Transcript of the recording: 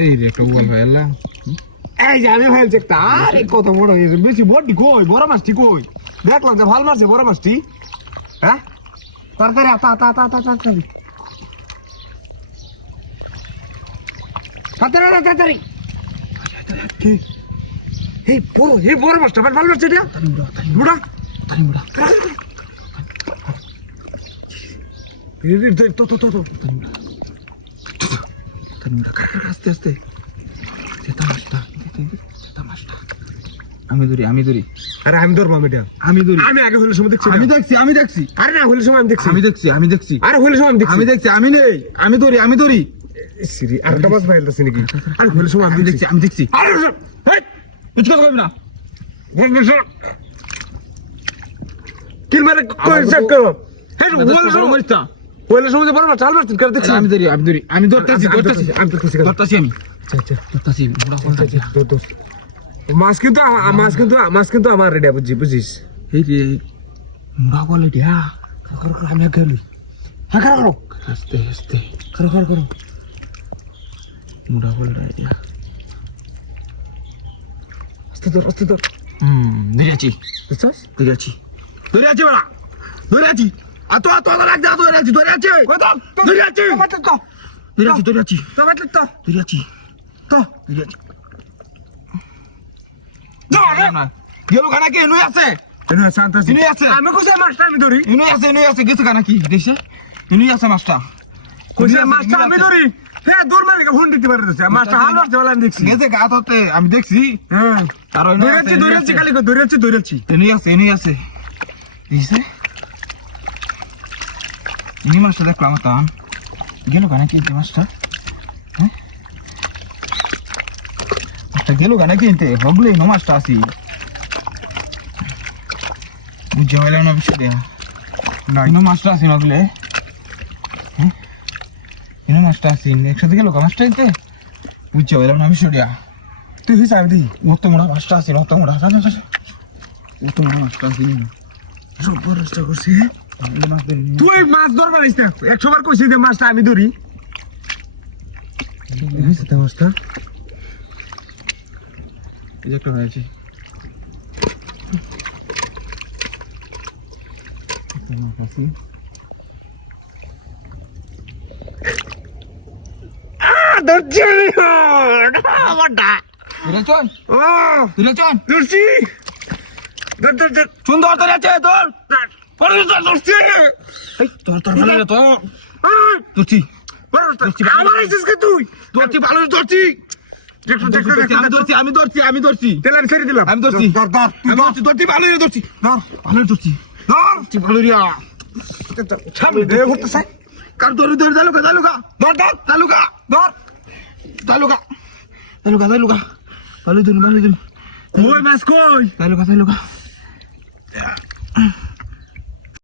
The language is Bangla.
এই রে একটা উয়াল ভাই আল্লাহ এই যে আমি ভাবছি একটা আরে কত বড় হয়েছে বেশি বড়টি কই বড় মাছটি কই দেখলাম যে ভাল মারছে বড় মাছটি হ্যাঁ তাড়াতাড়ি তাড়াতাড়ি তাড়াতাড়ি কি এই বড় মাছটা ভাল মারছে এটা বুড়া আস্তে আস্তে আমি ধরি আরে আমি ধরবো আমি ধরি আমি আগে হলে সময় দেখছি আমি দেখছি আরে না হলে সময় আমি দেখছি আরে হলে সময় আমি দেখছি আমি নেই আমি ধরি সিরি আরেকটা মাছ বাইলতেছে নাকি আরে হলে সময় আমি দেখছি আরে হেই কিছু কথা কইবি না কিল মারে কই চেক করো হেই বড় মাছটা হলে সময় বড় মাছ চাল মাছ করে দেখছি আমি ধরতেছি বড় মাছ কিন্তু আমার রেডি বুঝিস এই রে মুড়া বলে দিয়া আমি গেলি হ্যাঁ করো আস্তে করো মুড়া বলে দিয়া আস্তে ধর ধরে আছি বুঝছস ধরে আছি আতো লাগ যা ধরে আছি গেল খানা কি এনুই আছে আমি কোথায় মাছটা আমি ধরি এনুই আছে গেছে খানা কি দেশে এনুই আছে মাছটা কোথায় মাছটা আমি ধরি হ্যাঁ দূর মারি ফোন দিতে পারে মাছটা হাল মারতে বলে আমি দেখছি গেছে গা হতে আমি দেখছি হ্যাঁ আর ধরেছি খালি ধরেছি এনুই আছে দিছে এই মাছটা দেখলাম তান গেল খানা কি মাছটা হ্যাঁ মাছটা গেল খানা কিনতে হগলে নো মাছটা আসি বুঝে হইলাম না বিষয় দেয়া না ইনো মাছটা আসি নগলে হ্যাঁ ইনো মাছটা আসি একসাথে গেল মাছটা এতে বুঝে হইলাম না বিষয় দেয়া তুই হিসাব দি অত মোড়া মাছটা আসি অত মোড়া অত মোড়া মাছটা আসি সব বড়টা করছি মাছ ধরি তুই মাছ ধরবা নিস না 100 বার কইছি যে মাছটা আমি ধরি বুঝছিস মাছটা এই একটা হয়েছে ধরছি আমারটা ধরেছন ও ধরেছন ধরছি ধর সুন্দর ধরেছে তোর ধরছি তোর ভালো তো ধরছি আমার আইছিস কে তুই ধরছি ভালো ধরছি আমি ধরছি তাহলে আমি ছেড়ে দিলাম আমি ধরছি ধরছি ভালো ধরছি ভালো ধরছি ধরছি ভালো রিয়া সামনে দে করতেছে কার ধরে দালুকা ধর ভালো ধরুন কই মাছ কই দালুকা